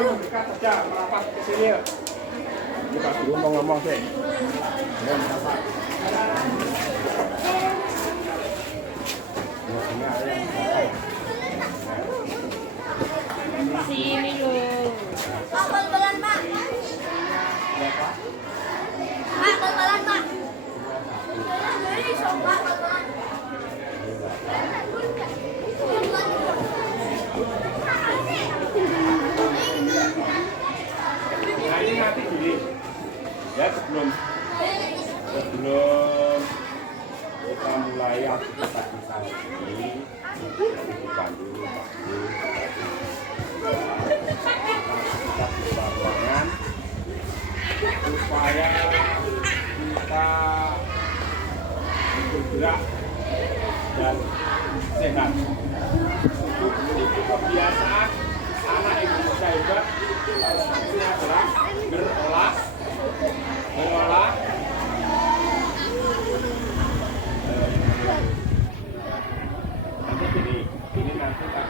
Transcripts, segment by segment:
Jangan mendekat saja, merapat ke sini. Kita dulu mau ngomong sih. Ya, merapat. Sini loh. Pak, bal-balan, Pak. Pak, bal-balan, Pak. Ini coba bal-balan. Nah ini nanti gini, ya sebelum kita mulai aktivitas misal ini, kita dulu kita ruangan supaya kita bergerak dan sehat. Itu kebiasaan anak Indonesia hebat. Ini adalah berolah. Nanti ini nanti tak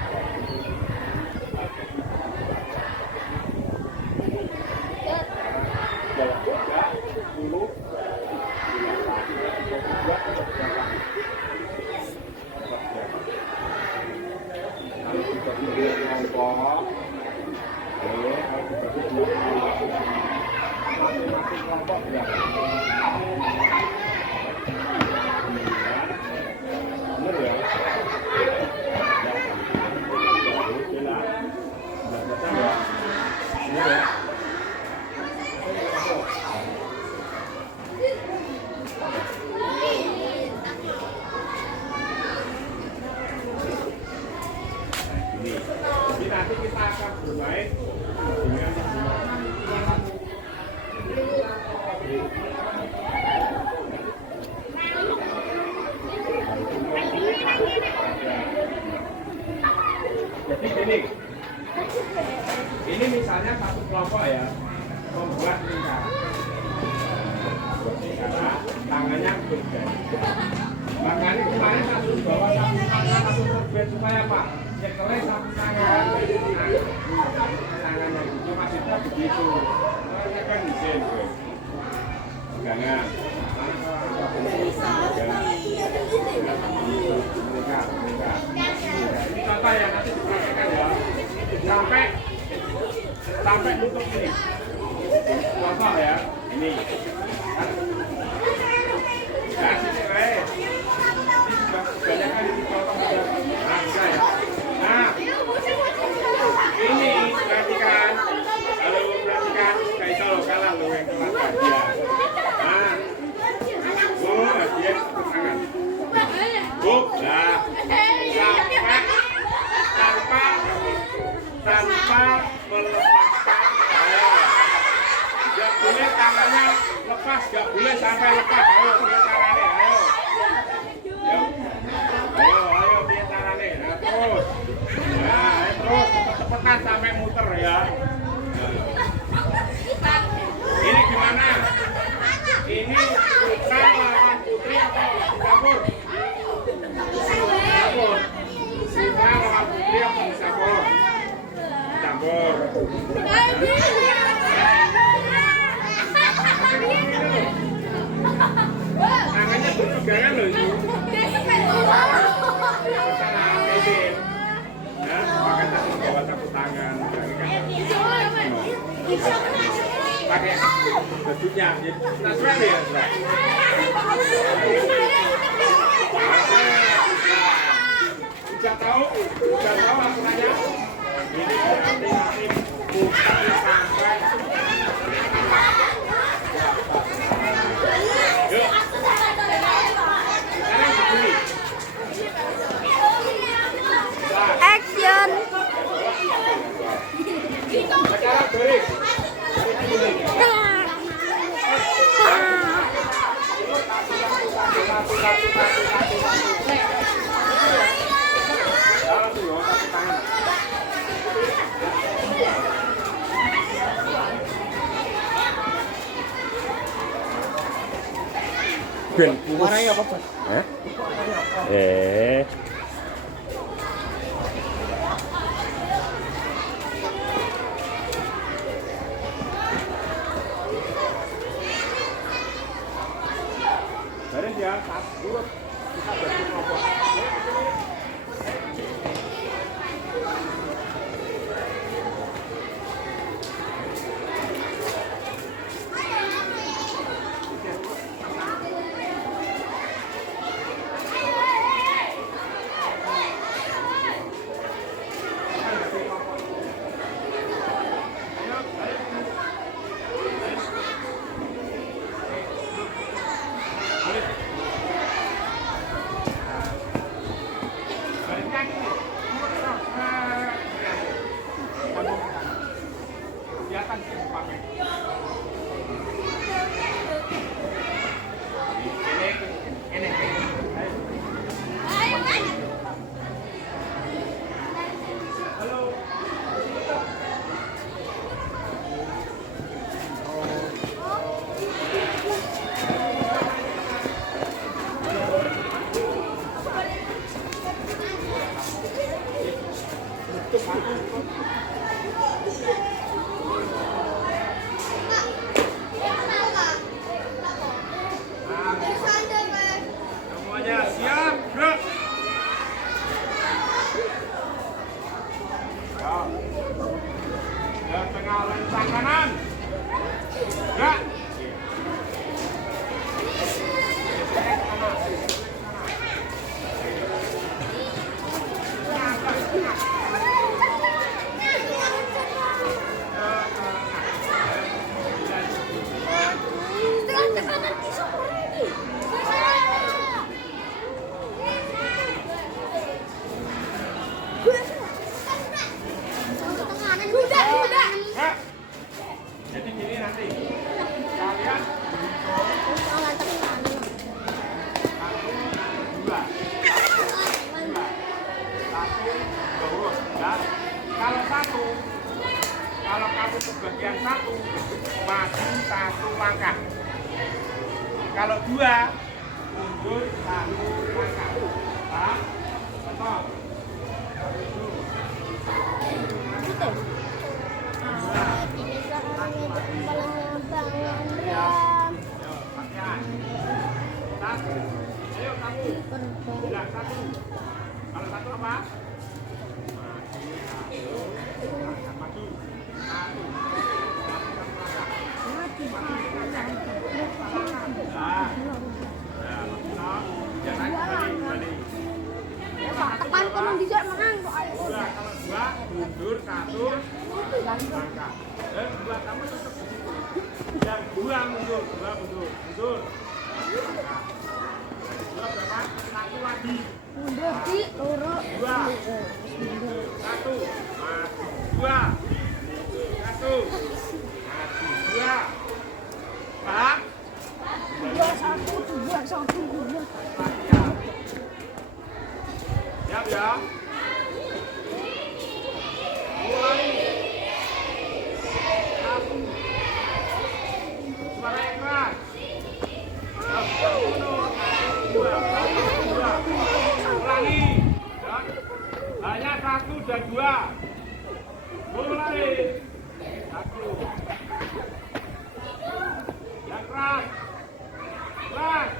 masing-masing kelompok ya. Bener ya? Bener ya? Ini nanti kita akan bermain dengan jadi ini misalnya satu kelompok ya membuat lingkaran, tangannya bergaya. Makanya kemarin satu bawah satu tangan satu terbit supaya apa? Nyekelnya satu tangan, tangannya itu maksudnya begitu. Soalnya kan mesin, pegangan. Ini contoh ya nanti dipraktekkan ya. Sampai tutup ini. Contoh ya, ini. Ya, sini ini sudah banyak kali dipotong sudah. Nah, bisa ya. Nah, ini perhatikan. Kalau perhatikan, kayak itu loh kalah loh yang kelas bagian. Nah, dia tangan. Nah, tanpa melepaskan. Gak boleh tangannya lepas, gak boleh sampai lepas. Ayo, biar tangannya, ayo. Ayo, biar tangannya. Nah, terus. Nah, terus cepet-cepetan sampai muter ya. Ini gimana? Ini putra lawan putri apa? Campur. Campur. Putra lawan putri apa? Campur. Campur. Tangannya berpegangan loh itu. Ya, pakai tangan bawa sapu tangan. Pakai bajunya, nah surat ya surat. Sudah tahu aturannya. Ini berarti bukan sampai. Yuk. Sekarang begini. Action. Sekarang balik. Ben, warnanya apa, Pak? Hah? Semuanya siap, gerak. Ya, tengah lentang kanan. Gerak. Gerak. Jadi gini nanti. Kalian dua. Ya. Kalau kamu ke bagian satu, maju satu langkah. Kalau dua, mundur satu langkah. Paham? Betul. Satu. Ayo kamu. Bilang satu. Kalau satu apa? Maju. Satu. Tekan kono dijak menang kok ayo. Kalau dua, mundur satu. Langkah. Dan dua kamu tetap di situ. Yang dua mundur, mundur. Nah, dua berapa? Satu lagi. Mundur di loro. Dua. Satu. Maju. Dua. Satu. Maju. Dua. Paham? Dua satu. Siap. Siap ya. Mulai. Satu. Suara yang keras. Dua. Ulangi. Ya. Hanya satu dan dua. Mulai. Satu. Yang keras. Keras.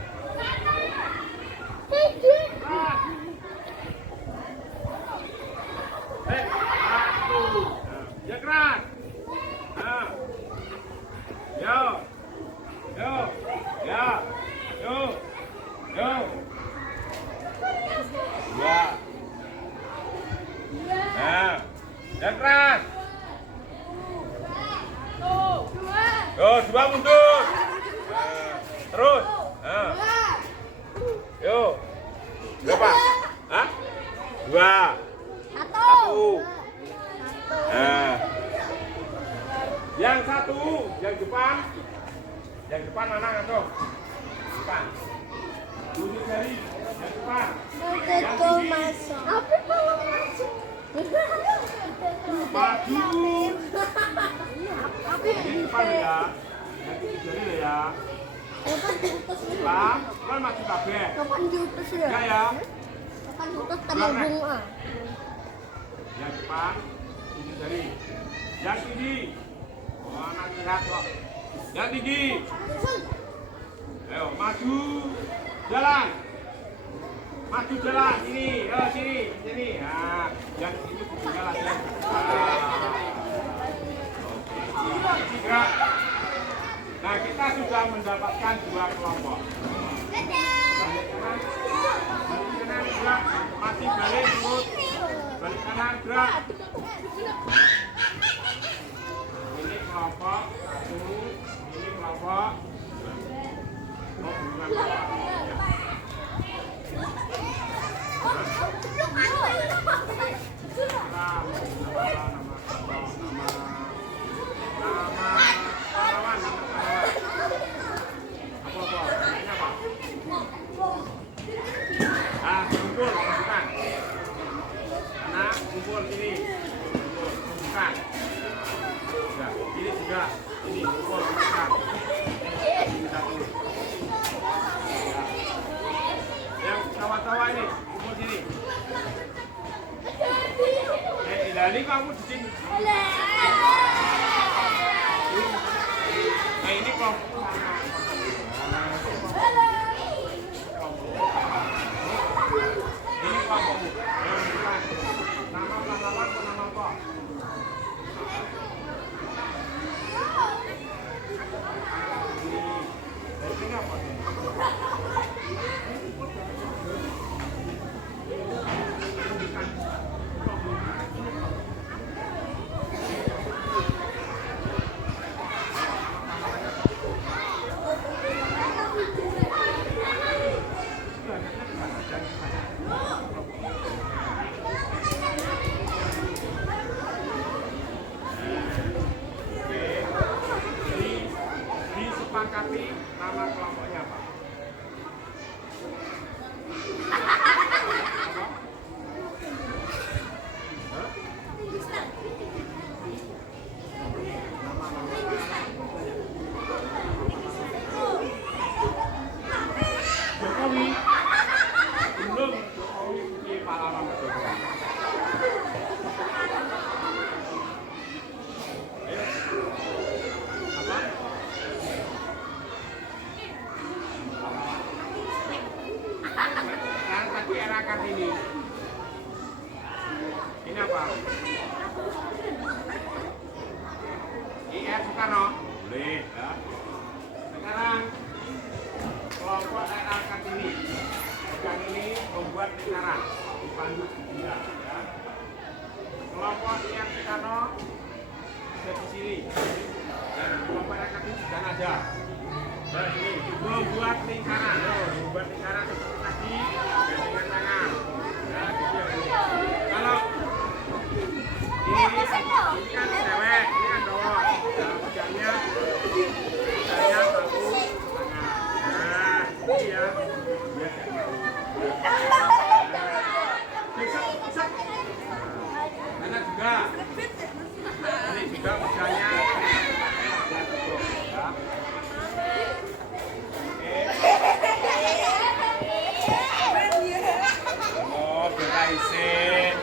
Keras. Satu. Yang keras. Nah. Yo. Ya. Yo. Dua. Nah. Yang keras. Dua mundur. Nah. Terus. Nah. Yo. Berapa? Hah? Dua. Satu. Nah. Yang satu, yang depan. Yang depan mana ngaco? Depan. Tunjuk jari. Yang depan. Yang tinggi. Maju. Ini depan ya. Yang tinggi jari ya. Pelan maju kabeh. Kapan diutus ya? Enggak ya. Kapan diutus temen bunga? Yang depan, tinggi jari. Yang tinggi. Oh, anak lihat kok. Yang tinggi. Ayo, maju. Jalan. Maju jalan. Ini, sini. Nah, yang ini jalan. Tiga. Nah, kita sudah mendapatkan dua kelompok. Balik kanan, gerak. Masih balik, turut. Balik kanan, gerak. Ini kelompok satu, ini kelompok. Oh, bukan kelompok. Kumpul, bukan. Anak, kumpul sini. Kumpul, bukan. Ya, ini juga. Ini kumpul, bukan. Ini satu. Ya. Yang tawa-tawa ini, kumpul sini. Kembali kamu di sini. Nah ini kelompok ini kelompokmu. Nama pahlawan atau nama apa? Ini apa? Disepakati nama kelompoknya apa? Jokowi. Belum Jokowi punya pahlawan Jokowi. Era Kartini. Ini apa? IR Soekarno. Boleh ya. Sekarang kelompok era Kartini. Yang ini membuat lingkaran dipandu dia ya. Kelompok IR Soekarno ada di sini. Dan kelompok era Kartini sudah ada. Dan ini membuat lingkaran. Membuat lingkaran seperti tadi dengan tangan. Nah, gitu ya. Kalau ini kan cewek, ini kan cowok. Nah, pegangnya saya satu tangan. Nah, ini ya. Biar bisa. Karena juga ini juga pegangnya ya. Isin.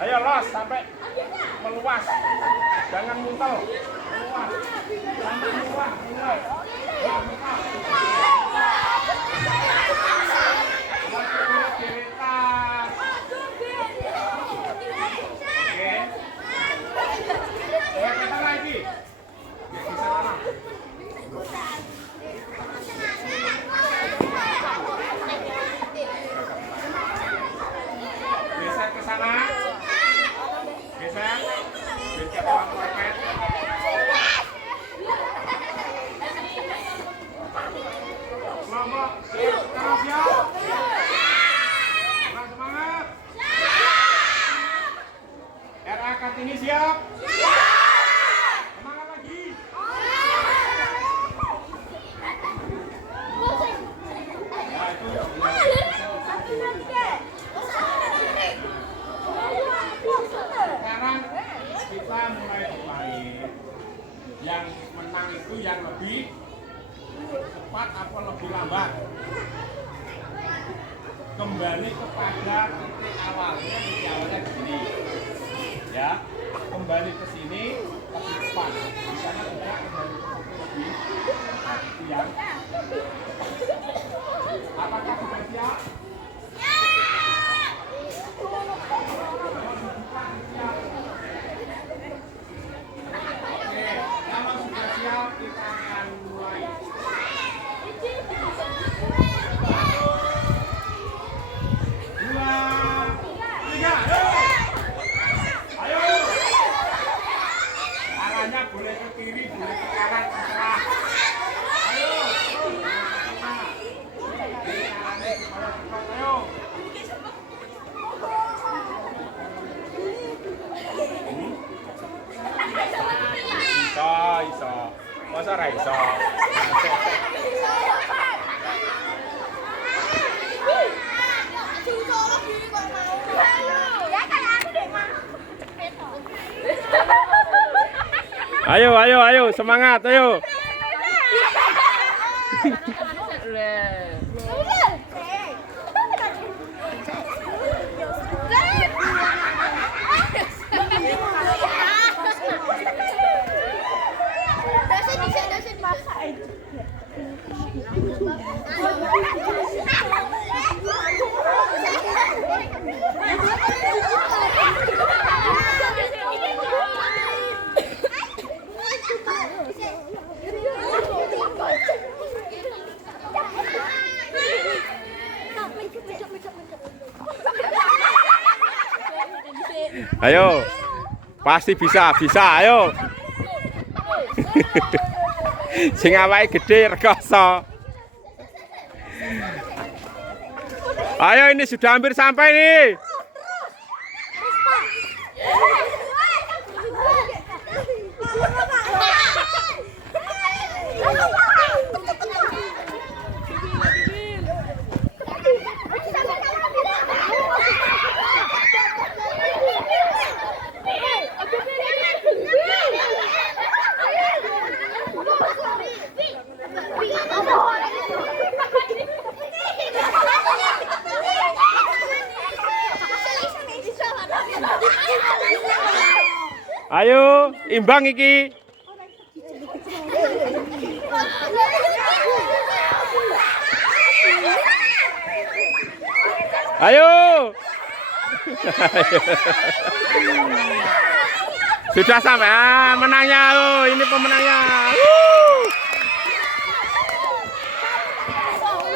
Ayo los sampai meluas. Jangan muntel. Meluas. Sampai meluas. Mulai. Oke. Lagi. Bisa mana? Geser ke sana. Geser. Geser ke parket. Kelompok sekarang siap. Semangat. RA Kartini siap. Semangat lagi. Sekarang kita mulai bermain. Yang menang itu yang lebih cepat atau lebih lambat. Kembali kepada titik awalnya, titik awalnya di sini. Ya, kembali ke sini lebih cepat. Di sana tidak kembali ke sini lebih ya. Apakah sudah siap? Oke, kalau sudah siap kita akan mulai. 1, 2, 3, ayo! Arahnya boleh ke kiri, boleh ke kanan, terserah. Ayo! Ayo! Iso. Masa ra iso? Ayo, semangat, ayo. Ayo. Pasti bisa, ayo. Sing awake gede rekoso. Ayo, ini sudah hampir sampai nih. Ayo, imbang iki. Ayo. Sudah sampai. Menangnya loh, ini pemenangnya.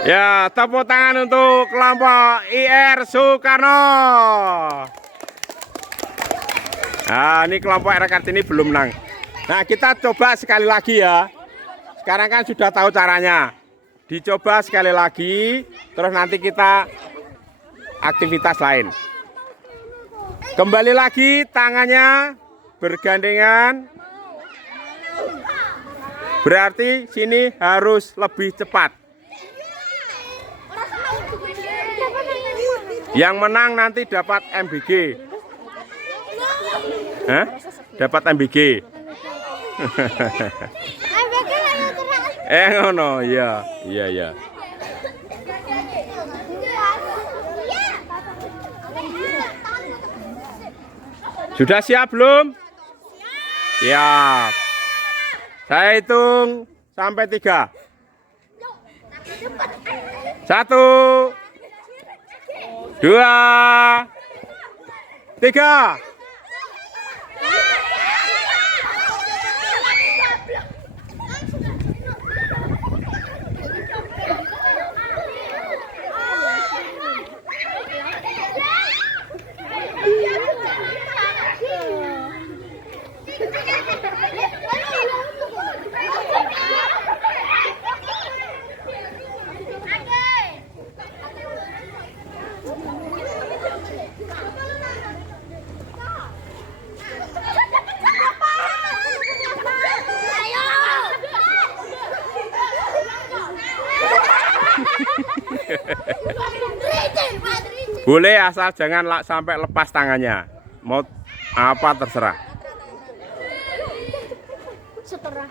Ya, tepuk tangan untuk kelompok IR Soekarno. Nah, ini kelompok IR Kartini belum menang. Nah, kita coba sekali lagi ya. Sekarang kan sudah tahu caranya. Dicoba sekali lagi, terus nanti kita aktivitas lain. Kembali lagi, tangannya bergandengan. Berarti sini harus lebih cepat. Yang menang nanti dapat MBG. Hah? Dapat MBG. Ngono, iya. Sudah siap belum? Siap. Saya hitung sampai 3. 1, 2, 3. Boleh asal jangan sampai lepas tangannya. Mau apa terserah. Seterah.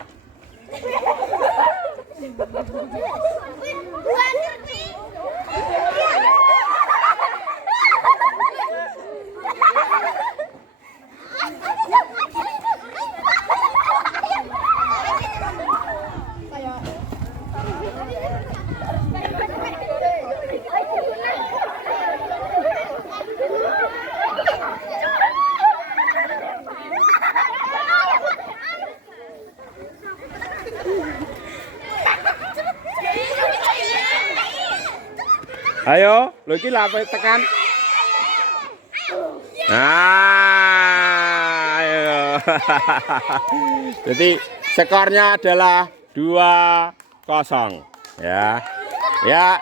Ayo, lo iki lah tekan. Nah, ayo. Jadi skornya adalah 2-0 ya. Ya.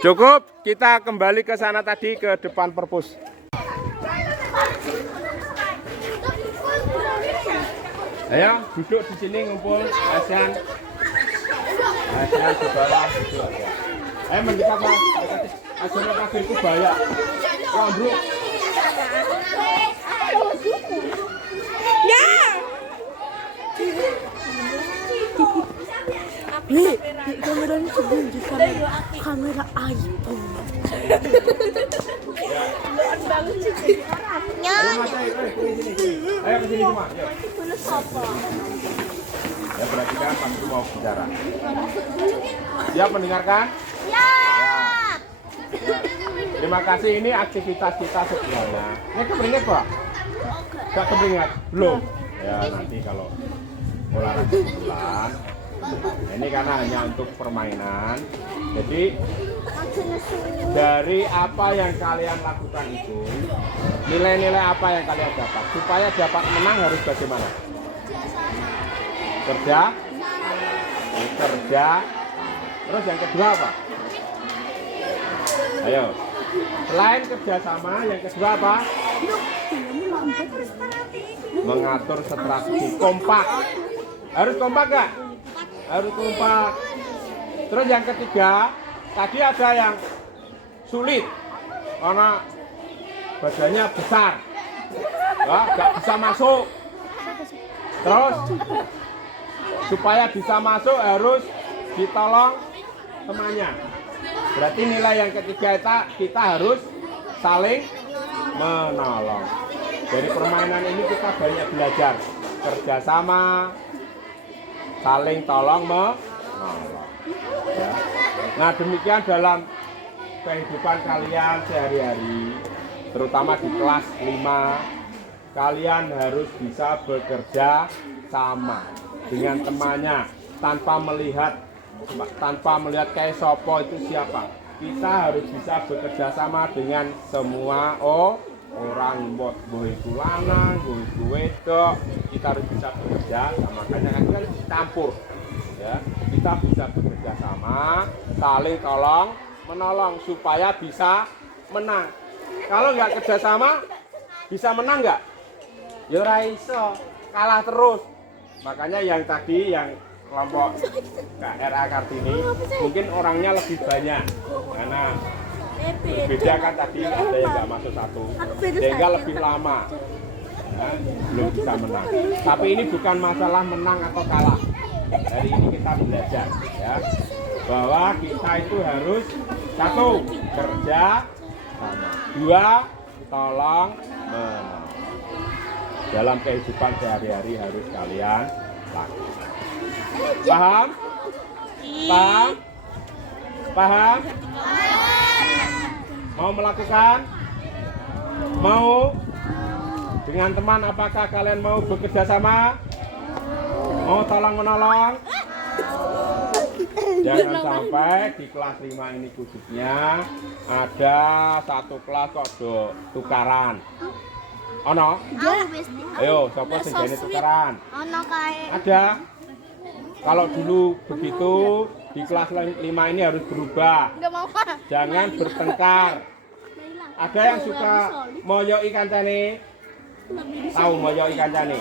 Cukup, kita kembali ke sana tadi ke depan perpus. Ayo, duduk di sini ngumpul, ASEAN. ASEAN di bawah duduk ya. Ayo mendekat Mas, asalnya kaki itu banyak. Wah, bro. Ya. Kameranya sebelum di kamera iPhone. Ayo Mas, ayo ke sini semua. Ya, perhatikan Pak Guru mau bicara. Siap mendengarkan? Siap. Terima kasih, ini aktivitas kita sebelumnya. Ini keberingat Pak? Gak keberingat? Belum? Ya nanti kalau olahraga bulan. Ini karena hanya untuk permainan. Jadi dari apa yang kalian lakukan itu, nilai-nilai apa yang kalian dapat? Supaya dapat menang harus bagaimana? Kerja. Terus yang kedua apa? Ayo. Selain kerjasama, yang kedua apa? Mengatur strategi. Kompak. Harus kompak nggak? Harus kompak. Terus yang ketiga, tadi ada yang sulit karena badannya besar, nggak bisa masuk. Terus supaya bisa masuk harus ditolong temannya. Berarti nilai yang ketiga kita harus saling menolong. Dari permainan ini kita banyak belajar kerjasama, saling tolong menolong. Ya. Nah demikian dalam kehidupan kalian sehari-hari, terutama di kelas 5, kalian harus bisa bekerja sama dengan temannya tanpa melihat kayak sopo itu siapa. Kita harus bisa bekerja sama dengan semua orang, boh itu lanang, boh itu wedok. Kita harus bisa bekerja sama, makanya kan kita campur. Ya, kita bisa bekerja sama, saling tolong menolong supaya bisa menang. Kalau nggak kerjasama, bisa menang nggak? Ya ora iso, kalah terus. Makanya yang tadi yang kelompok KRA Kartini mungkin orangnya lebih banyak karena berbeda kan, tadi ada yang nggak masuk satu sehingga lebih lama belum bisa menang. Tapi ini bukan masalah menang atau kalah. Dari ini kita belajar ya bahwa kita itu harus satu kerja sama, dua tolong menolong. Dalam kehidupan sehari-hari harus kalian lakukan. Paham? Paham? Paham? Mau melakukan? Mau? Dengan teman apakah kalian mau bekerja sama? Mau tolong menolong? Jangan sampai di kelas 5 ini khususnya ada satu kelas kok tukaran. Ono? Ayo, siapa sing jane tukaran? Ono kae. Ada. Kalau dulu begitu di kelas 5 ini harus berubah. Enggak mau. Jangan bertengkar. Ada yang suka moyoki kancane? Tahu moyoki kancane?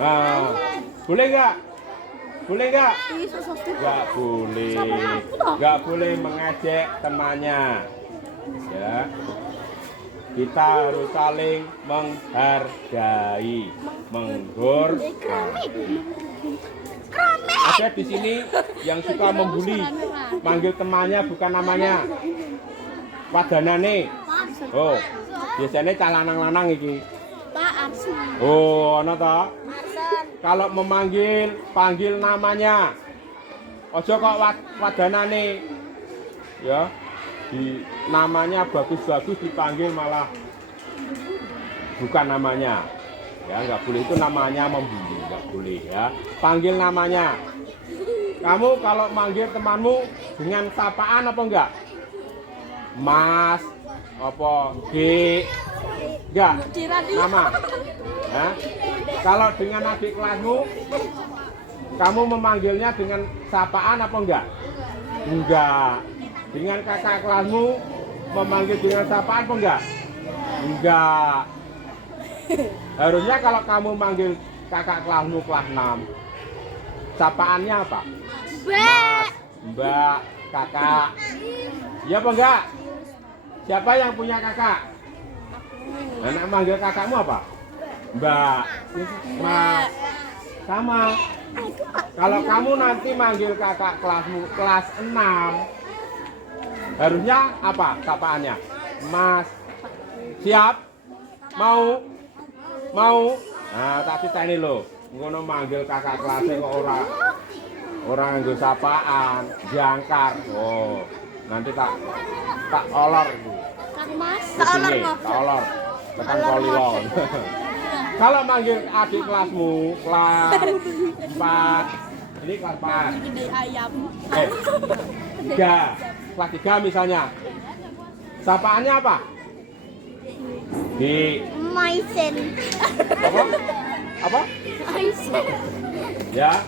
Nah, boleh nggak? Boleh nggak? Nggak boleh. Nggak boleh mengejek temannya. Ya. Kita harus saling menghargai, menghormati. Ada di sini yang suka membuli, manggil temannya bukan namanya. Wadanane. Oh, biasanya cah lanang-lanang iki. Pak Arsan. Oh, ana ta? Arsan. Kalau panggil namanya. Ojo kok wadanane. Ya. Di namanya bagus-bagus dipanggil malah bukan namanya. Ya, nggak boleh, itu namanya membuli, nggak boleh ya. Panggil namanya. Kamu kalau manggil temanmu dengan sapaan apa enggak? Mas, apa G, enggak? Nama. Ya. Kalau dengan adik kelasmu, kamu memanggilnya dengan sapaan apa enggak? Enggak. Dengan kakak kelasmu memanggil dengan sapaan apa enggak? Enggak. Harusnya kalau kamu manggil kakak kelasmu kelas 6, sapaannya apa? Mas, Mbak, kakak. Iya apa enggak? Siapa yang punya kakak? Anak manggil kakakmu apa? Mbak, Mas. Sama. Kalau kamu nanti manggil kakak kelasmu kelas 6, harusnya apa sapaannya? Mas. Siap? Mau? Mau? Nah, tak critani lho. Ngono manggil kakak kelasnya kok ora nganggo sapaan, jangkar. Oh, nanti tak olor itu. Kang Mas, Tak olor. Tekan kolilon. Kalau manggil adik kelasmu kelas 4, ini kelas 4. Gede ayam. 3. kelas 3 misalnya. Sapaannya apa? Di Maisen. apa? Apa? Maisen. Ya.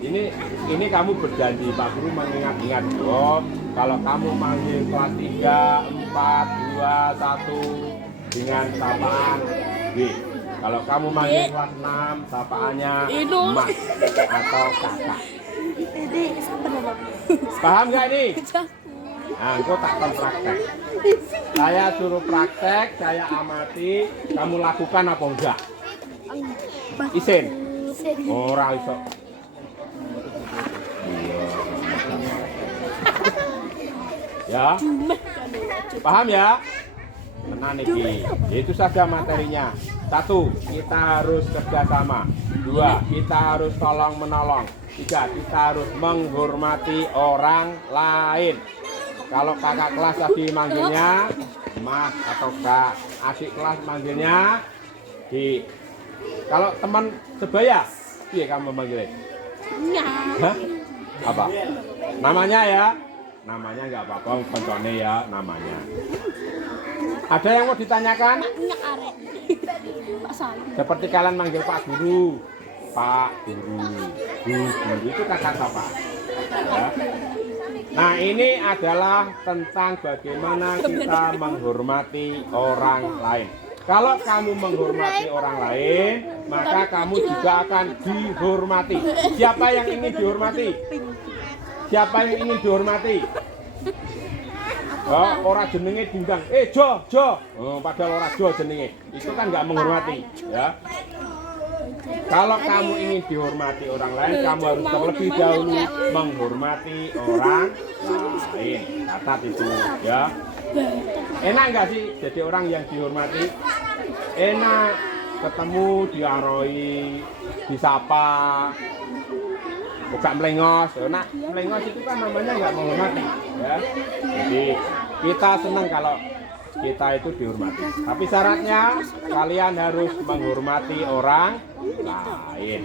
Ini kamu berjanji, Pak Guru mengingat-ingat. Oh, kalau kamu manggil kelas 3, 4, 2, 1 dengan sapaan B. Kalau kamu manggil kelas 6, sapaannya Mas atau Kakak. Ini siapa nama? Paham nggak ini? Nah, engkau takkan praktek. Saya suruh praktek, saya amati, kamu lakukan apa enggak? Isin. Ora iso. Ya. Paham ya? Tenang niki. Itu saja materinya. 1, kita harus kerjasama. 2, kita harus tolong menolong. 3, kita harus menghormati orang lain. Kalau kakak kelas tadi manggilnya Mas atau Kak, adik kelas manggilnya Di. Kalau teman sebaya, iya kamu manggilnya? Hah? Apa? Namanya ya? Namanya nggak apa-apa, koncone ya namanya. Ada yang mau ditanyakan? Seperti kalian manggil Pak Guru, Pak Guru, Bu Guru, itu kata siapa? Ya. Nah, ini adalah tentang bagaimana kita menghormati orang lain. Kalau kamu menghormati orang lain, maka kamu juga akan dihormati. Siapa yang ingin dihormati? Siapa yang ingin dihormati? Oh, orang jenenge diundang. Jo. Oh, padahal orang Jo jenenge. Itu kan nggak menghormati, ya. Kalau kamu ingin dihormati orang lain, kamu harus terlebih dahulu menghormati orang lain. Catat itu, ya. Enak nggak sih jadi orang yang dihormati? Enak, ketemu diaroi, disapa, bukan melengos. Nah, melengos itu kan namanya nggak menghormati, ya. Jadi kita senang kalau kita itu dihormati. Tapi syaratnya kalian harus menghormati orang lain.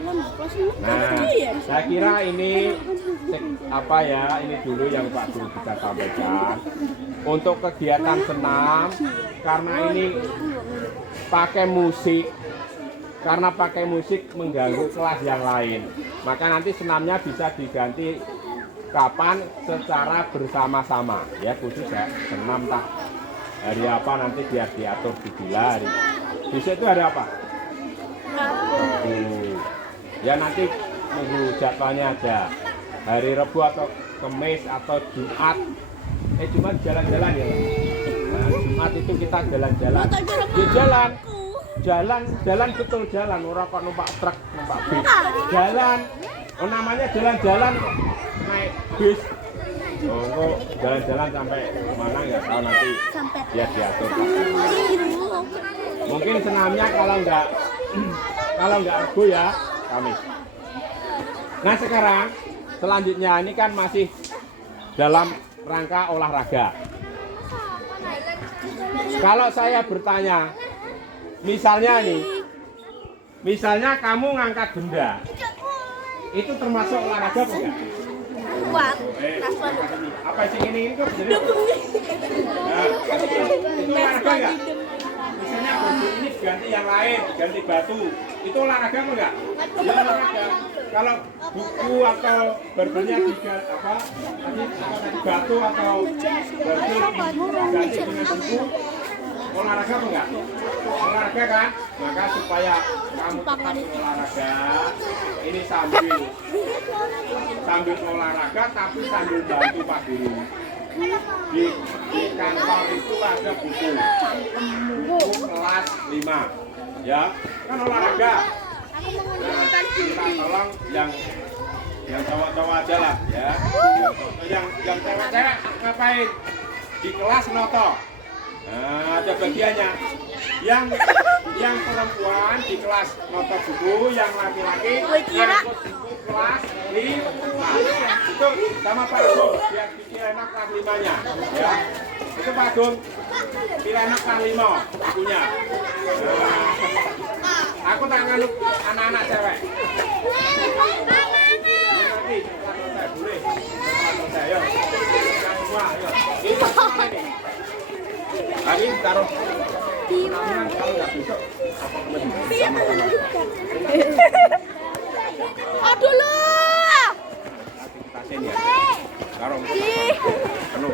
Nah, saya kira ini apa ya? Ini dulu yang Pak Guru bisa sampaikan. Untuk kegiatan senam, karena ini pakai musik, karena pakai musik mengganggu kelas yang lain, maka nanti senamnya bisa diganti kapan secara bersama-sama, ya khusus ya senam tak hari apa nanti biar diatur di hari. Besok itu hari apa? Rebu. Ya nanti nunggu jadwalnya aja. Hari Rebu atau Kamis atau Jumat. Jumat jalan-jalan ya. Nah, Jumat itu kita jalan-jalan. Ya jalan betul jalan. Orang kok numpak truk, numpak bis. Jalan. Oh namanya jalan-jalan naik bis. Oh, jalan-jalan sampai mana nggak tahu nanti ya diatur. Mungkin senamnya kalau nggak Rebu ya Kamis. Nah sekarang selanjutnya ini kan masih dalam rangka olahraga. Kalau saya bertanya, misalnya kamu ngangkat benda, itu termasuk olahraga bukan? Kuat. Apa sih ini kok jadi? Nah, itu olahraga nggak? Misalnya batu ini ganti yang lain, ganti batu, itu olahraga enggak? Ya olahraga. Kalau buku atau berbennya diganti apa? Tadi batu atau berbennya ganti dengan buku, olahraga enggak? Olahraga kan? Maka supaya kamu tetap olahraga, ini sambil olahraga tapi sambil bantu Pak Guru. Di kantor itu ada buku kelas 5, ya kan olahraga. Nah, kita tolong yang cowok-cowok aja lah, ya. Yang cewek-cewek ngapain? Di kelas noto. Nah, ada bagiannya. Yang perempuan di kelas noto buku, yang laki-laki ngangkut buku kelas 5. Itu sama Pak Agung, biar pilih enak kelas 5-nya, ya. Itu Pak Agung, pilih enak kelas 5 bukunya. Nah, aku tak nganuk anak-anak cewek. Ini nanti kelas selesai, boleh. Kelas selesai, yuk. Wah, ayo. Ini mana nih? Hari taruh. Tangan kalau nggak besok. Sama-sama. Aduh lu. Tasin ya. Taruh. Penuh.